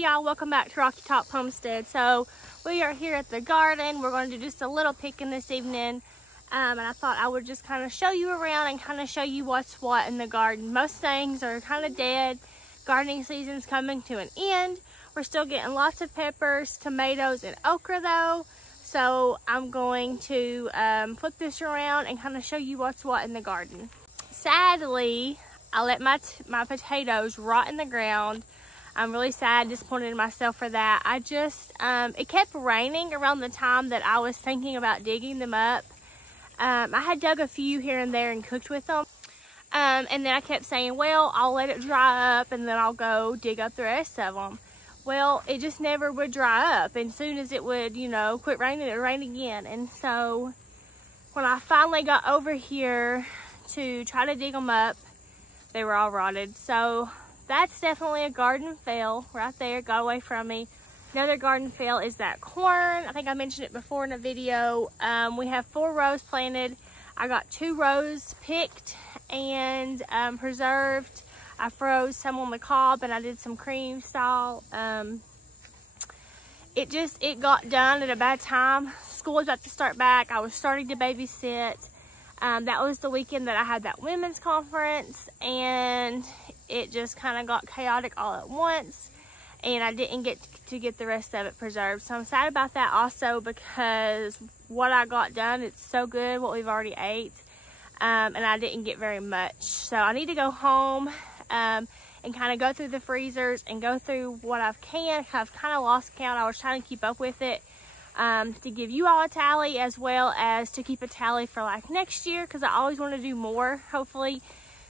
Hey y'all, welcome back to Rocky Top Homestead. So we are here at the garden. We're going to do just a little picking this evening. And I thought I would just kind of show you around and kind of show you what's what in the garden. Most things are kind of dead. Gardening season's coming to an end. We're still getting lots of peppers, tomatoes, and okra though. So I'm going to flip this around and kind of show you what's what in the garden. Sadly, I let my potatoes rot in the ground. I'm really sad, disappointed in myself for that. I just, it kept raining around the time that I was thinking about digging them up. I had dug a few here and there and cooked with them. And then I kept saying, well, I'll let it dry up and then I'll go dig up the rest of them. Well, it just never would dry up. And as soon as it would, you know, quit raining, it would rain again. And so when I finally got over here to try to dig them up, they were all rotted. So that's definitely a garden fail right there. Got away from me. Another garden fail is that corn. I think I mentioned it before in a video. We have 4 rows planted. I got 2 rows picked and preserved. I froze some on the cob and I did some cream style. It got done at a bad time. School was about to start back. I was starting to babysit. That was the weekend that I had that women's conference, and it just kind of got chaotic all at once, and I didn't get to get the rest of it preserved. So I'm sad about that also, because what I got done, it's so good, what we've already ate, and I didn't get very much. So I need to go home and kind of go through the freezers and go through what I can. I've kind of lost count. I was trying to keep up with it. To give you all a tally, as well as to keep a tally for like next year, because I always want to do more, hopefully.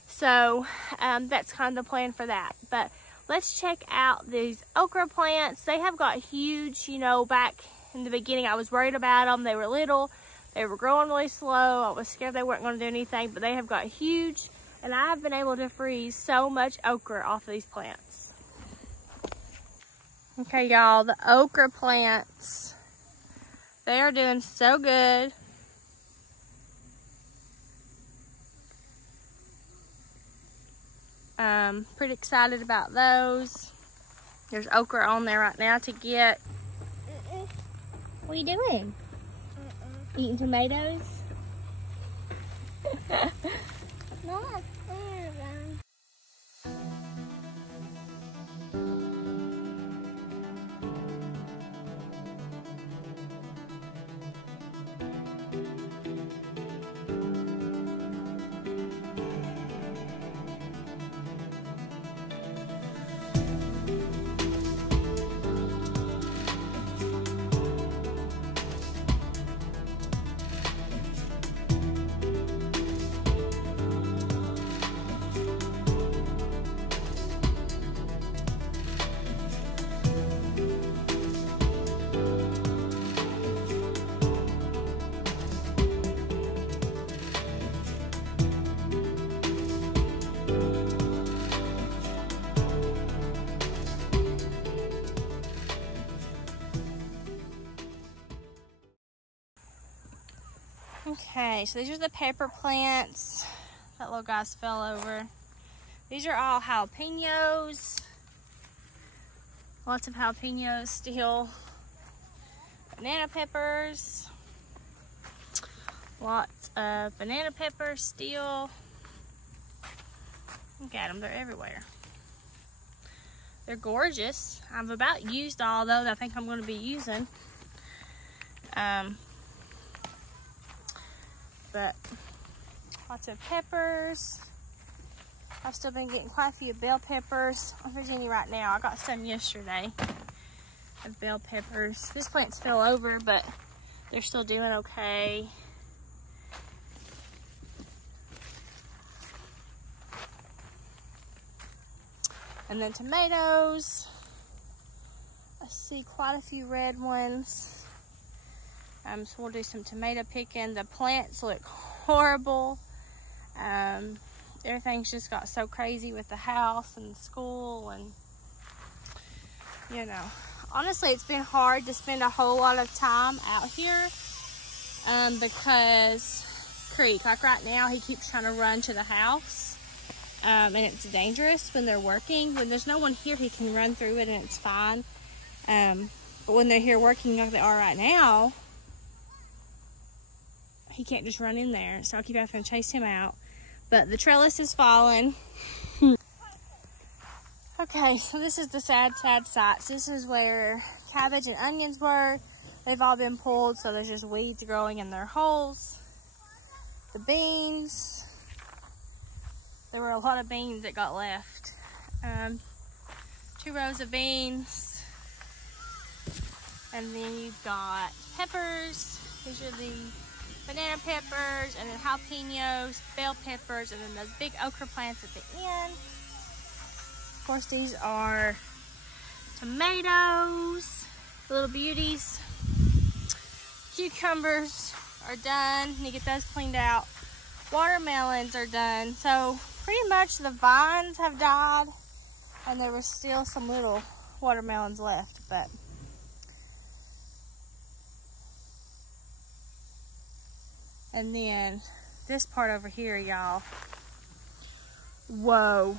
So that's kind of the plan for that. But let's check out these okra plants. They have got huge. You know, back in the beginning I was worried about them. They were little, they were growing really slow. I was scared they weren't going to do anything, but they have got huge, and I have been able to freeze so much okra off of these plants. Okay y'all, the okra plants, they are doing so good. Pretty excited about those. There's okra on there right now to get. What are you doing? Eating tomatoes? No. Okay, so these are the pepper plants. That little guy's fell over. These are all jalapenos. Lots of jalapenos still. Banana peppers. Lots of banana peppers still. Look at them, they're everywhere. They're gorgeous. I've about used all those I think I'm going to be using. But lots of peppers. I've still been getting quite a few bell peppers. I'm freezing any right now. I got some yesterday of bell peppers. This plant's fell over, but they're still doing okay. And then tomatoes. I see quite a few red ones. So we'll do some tomato picking. The plants look horrible. Everything's just got so crazy with the house and school, and you know, honestly it's been hard to spend a whole lot of time out here because Creek, like right now, he keeps trying to run to the house and it's dangerous when they're working. When there's no one here, he can run through it and it's fine. But when they're here working like they are right now, he can't just run in there. So I keep having to chase him out. But the trellis is falling. Okay, so this is the sad, sad sights. This is where cabbage and onions were. They've all been pulled, so there's just weeds growing in their holes. The beans. There were a lot of beans that got left. 2 rows of beans. And then you've got peppers. These are the banana peppers, and then jalapenos, bell peppers, and then those big okra plants at the end. Of course, these are tomatoes, little beauties. Cucumbers are done. You get those cleaned out. Watermelons are done. So pretty much the vines have died, and there was still some little watermelons left, but and then this part over here, y'all. Whoa.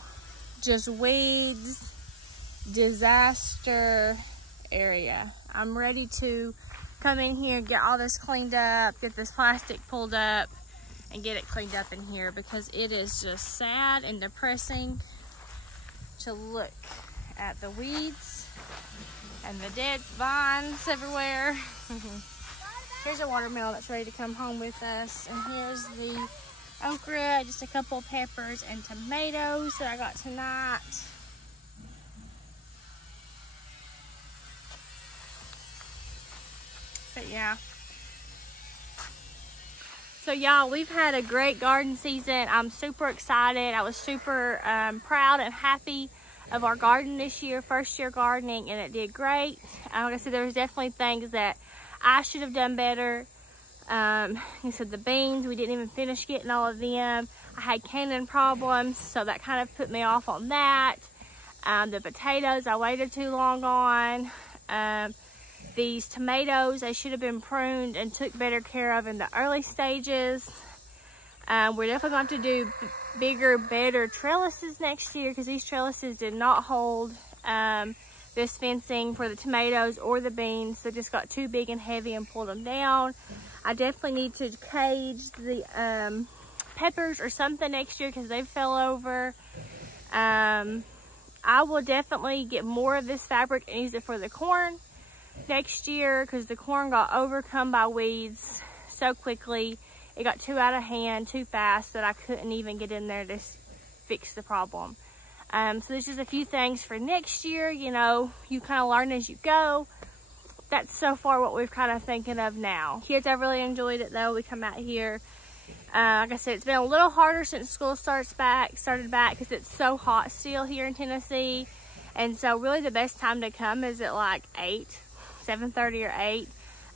Just weeds, disaster area. I'm ready to come in here, get all this cleaned up, get this plastic pulled up, and get it cleaned up in here, because it is just sad and depressing to look at the weeds and the dead vines everywhere. Here's a watermelon that's ready to come home with us, and here's the okra, just a couple of peppers and tomatoes that I got tonight. But yeah. So y'all, we've had a great garden season. I'm super excited. I was super proud and happy of our garden this year, first year gardening, and it did great. Like I said, there was definitely things that I should have done better. He said the beans, we didn't even finish getting all of them. I had canning problems, so that kind of put me off on that. The potatoes, I waited too long on. These tomatoes, they should have been pruned and took better care of in the early stages. We're definitely going to do bigger, better trellises next year, because these trellises did not hold this fencing for the tomatoes or the beans. They just got too big and heavy and pulled them down. I definitely need to cage the peppers or something next year, because they fell over. I will definitely get more of this fabric and use it for the corn next year, because the corn got overcome by weeds so quickly. It got too out of hand, too fast, that I couldn't even get in there to fix the problem. So there's just a few things for next year. You know, you kind of learn as you go. That's so far what we're kind of thinking of now. Kids, I really enjoyed it though. We come out here. Like I said, it's been a little harder since school started back, because it's so hot still here in Tennessee. And so really the best time to come is at like 7:30 or 8.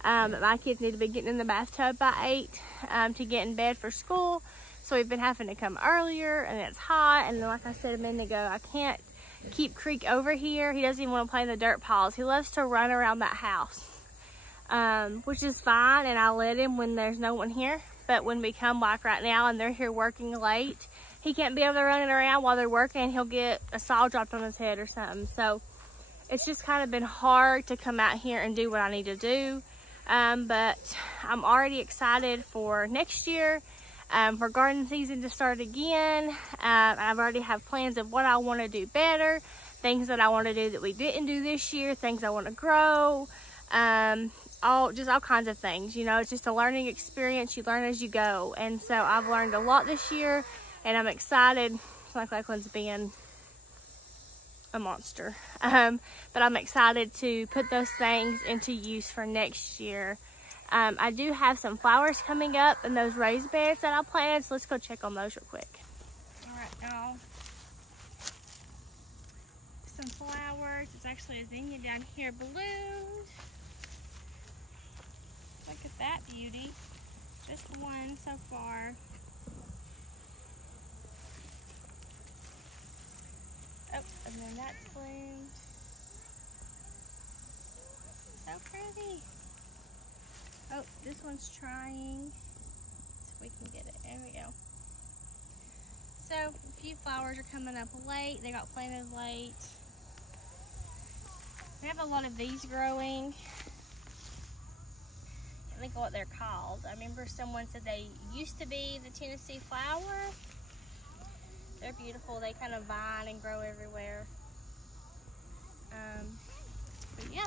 But my kids need to be getting in the bathtub by 8 to get in bed for school. So we've been having to come earlier, and it's hot. And then, like I said a minute ago, I can't keep Creek over here. He doesn't even want to play in the dirt piles. He loves to run around that house, which is fine, and I let him when there's no one here. But when we come like right now and they're here working late, he can't be over there running around while they're working. He'll get a saw dropped on his head or something. So it's just kind of been hard to come out here and do what I need to do. But I'm already excited for next year, for garden season to start again. I've already have plans of what I want to do better, things that I want to do that we didn't do this year, things I want to grow, all kinds of things. You know, it's just a learning experience. You learn as you go. And so I've learned a lot this year, and I'm excited. Like Lakeland's being a monster. But I'm excited to put those things into use for next year. I do have some flowers coming up in those raised beds that I planted, so let's go check on those real quick. All right, y'all. Some flowers. It's actually a zinnia down here bloomed. Look at that beauty. Just one so far. Oh, and then that's bloomed. So pretty. Oh, this one's trying. So we can get it. There we go. So a few flowers are coming up late. They got planted late. We have a lot of these growing. I think of what they're called. I remember someone said they used to be the Tennessee flower. They're beautiful. They kind of vine and grow everywhere. But yeah.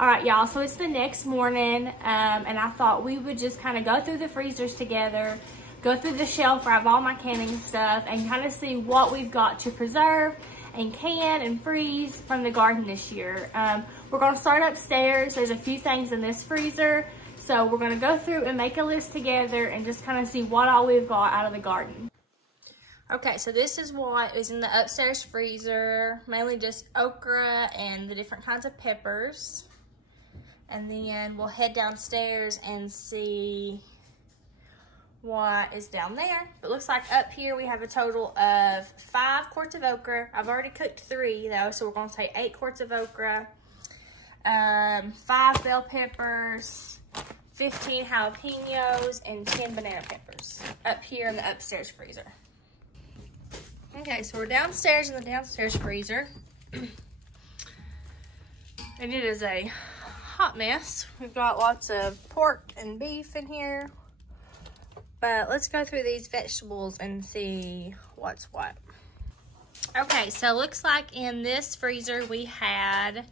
All right, y'all, so it's the next morning, and I thought we would just kind of go through the freezers together, go through the shelf where I have all my canning stuff, and kind of see what we've got to preserve and can and freeze from the garden this year. We're gonna start upstairs. There's a few things in this freezer, so we're gonna go through and make a list together and just kind of see what all we've got out of the garden. Okay, so this is what is in the upstairs freezer, mainly just okra and the different kinds of peppers. And then we'll head downstairs and see what is down there. It looks like up here we have a total of 5 quarts of okra. I've already cooked 3 though, so we're gonna say 8 quarts of okra, 5 bell peppers, 15 jalapenos, and 10 banana peppers up here in the upstairs freezer. Okay, so we're downstairs in the downstairs freezer. And it is a hot mess. We've got lots of pork and beef in here, but let's go through these vegetables and see what's what. Okay, so it looks like in this freezer we had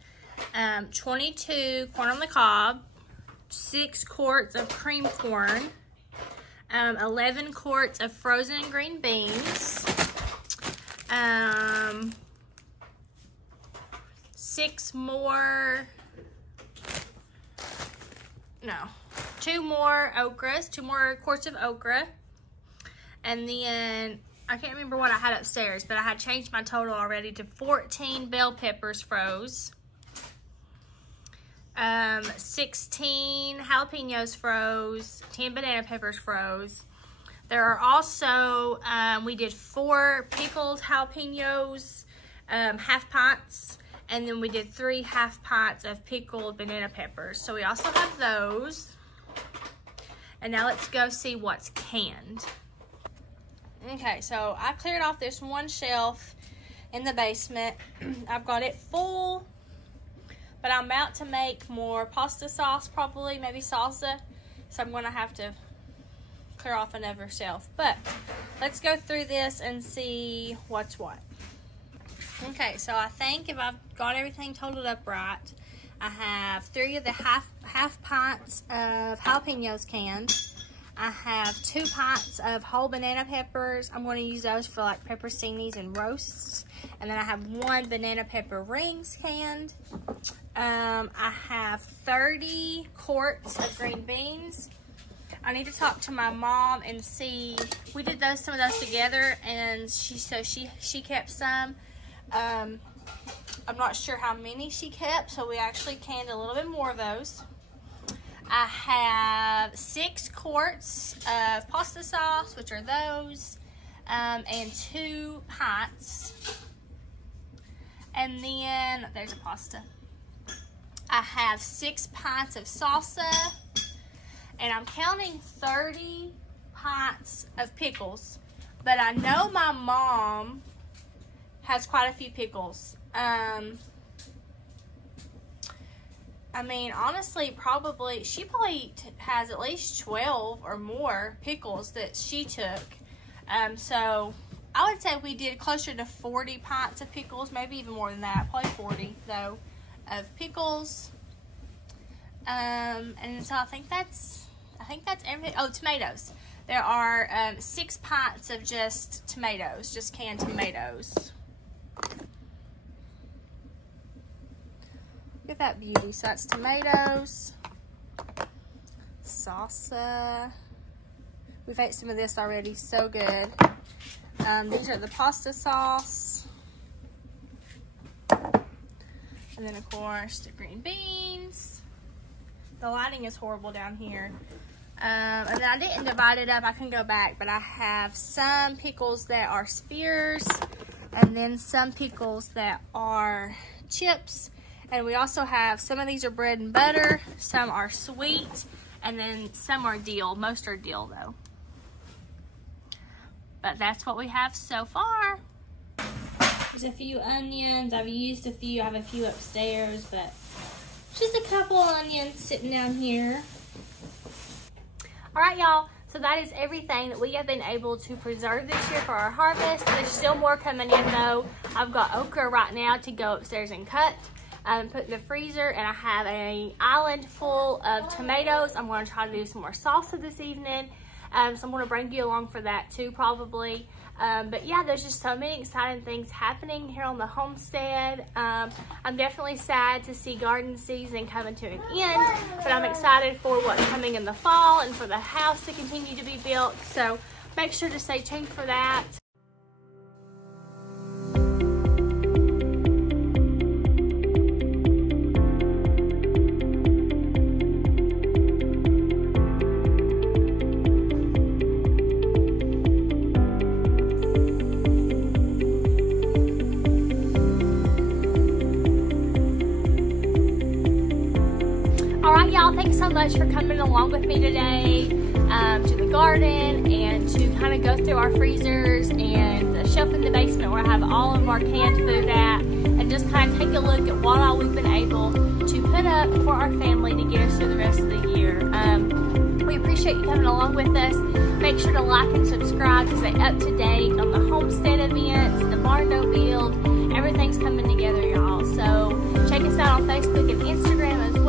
22 corn on the cob, 6 quarts of cream corn, 11 quarts of frozen green beans, 2 more okras, 2 more quarts of okra. And then, I can't remember what I had upstairs, but I had changed my total already to 14 bell peppers froze. 16 jalapenos froze, 10 banana peppers froze. There are also, we did 4 pickled jalapenos, half pints. And then we did 3 half pints of pickled banana peppers. So we also have those. And now let's go see what's canned. Okay, so I cleared off this one shelf in the basement. I've got it full, but I'm about to make more pasta sauce, probably, maybe salsa. So I'm gonna have to clear off another shelf. But let's go through this and see what's what. Okay, so I think if I've got everything totaled up right, I have 3 of the half pints of jalapenos canned. I have 2 pints of whole banana peppers. I'm going to use those for like pepperoncinis and roasts. And then I have 1 banana pepper rings canned. I have 30 quarts of green beans. I need to talk to my mom and see. We did some of those together, and she kept some. I'm not sure how many she kept, so we actually canned a little bit more of those. I have 6 quarts of pasta sauce, which are those, and 2 pints. And then, there's a pasta. I have 6 pints of salsa, and I'm counting 30 pints of pickles, but I know my mom has quite a few pickles. I mean, honestly, she probably has at least 12 or more pickles that she took. So I would say we did closer to 40 pints of pickles, maybe even more than that, probably 40 though, of pickles. And so I think that's everything. Oh, tomatoes. There are 6 pints of just tomatoes, just canned tomatoes. Look at that beauty. So that's tomatoes, salsa. We've ate some of this already, so good. These are the pasta sauce. And then of course the green beans. The lighting is horrible down here. And then I didn't divide it up, I can go back, but I have some pickles that are spears, and then some pickles that are chips, And we also have, some of these are bread and butter, some are sweet, and then some are dill. Most are dill though. But that's what we have so far. There's a few onions. I've used a few. I have a few upstairs, but just a couple onions sitting down here. All right, y'all. So that is everything that we have been able to preserve this year for our harvest. There's still more coming in though. I've got okra right now to go upstairs and cut. Put in the freezer, and I have an island full of tomatoes. I'm going to try to do some more salsa this evening. So I'm going to bring you along for that too, probably. But yeah, there's just so many exciting things happening here on the homestead. I'm definitely sad to see garden season coming to an end, but I'm excited for what's coming in the fall and for the house to continue to be built. So make sure to stay tuned for that. Y'all, thanks so much for coming along with me today to the garden and to kind of go through our freezers and the shelf in the basement where I have all of our canned food at, and just kind of take a look at what all we've been able to put up for our family to get us through the rest of the year. We appreciate you coming along with us. Make sure to like and subscribe to stay up to date on the homestead events, the barn door build. Everything's coming together, y'all. So check us out on Facebook and Instagram as well.